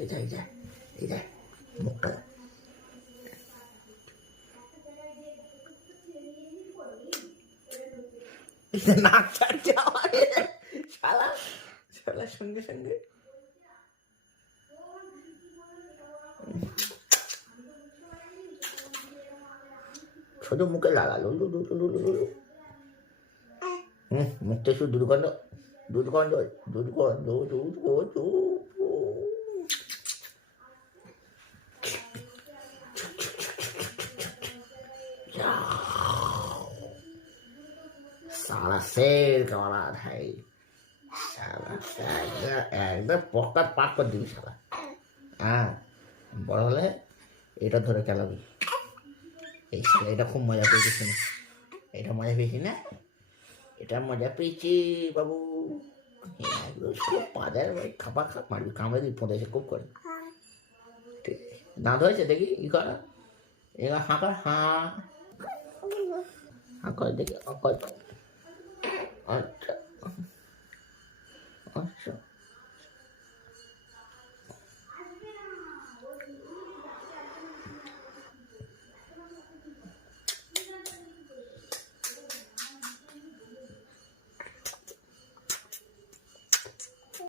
এই দেখ মুখটা নাক ছাড়ছে আমার শালা শালার সঙ্গে সঙ্গে শুধু মুখে লাগালো মুখটা শুধু দুর্গন্ধ দুর্গন্ধ দুর্গন্ধ দুর্গন্ধ साला शेर का औलाद है साला একদম পক্কা পাক করে দিবি শালা হ্যাঁ বড় হলে এটা ধরে খেলাবি এই শালা এটা খুব মজা পেয়েছিস না এটা মজা পেয়েছি না এটা মজা পেয়েছি বাবু খুব পাজার ভাই খাপা খাপ মারবি কামড়ে দিবি ফোঁদেছে খুব করে দাঁত হয়েছে দেখি ই করা এবার হাঁ কর হাঁ হাঁ করে দেখি আচ্ছা আচ্ছা